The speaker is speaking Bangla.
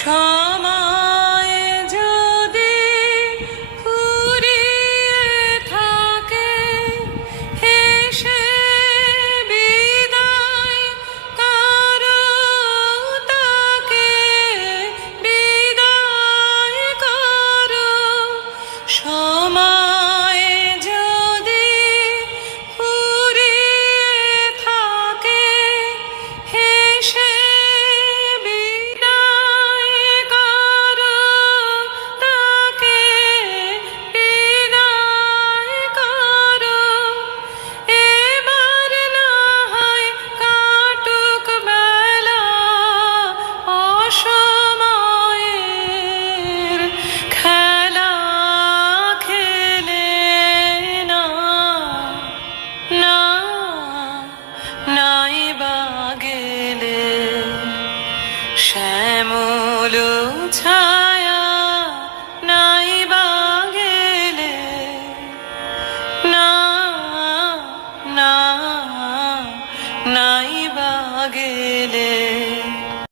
সময় যদি ফুরিয়ে থাকে, হেসে বিদায় করো তাকে, বিদায় করো। সময় যদি ফুরিয়ে থাকে, হেসে বিদায় করো তাকে, বিদায় করো। এবার না হয় কাটুক বেলা অসময়ের খেলা খেলে, না না নাই বা গেলে শ্যামল ছা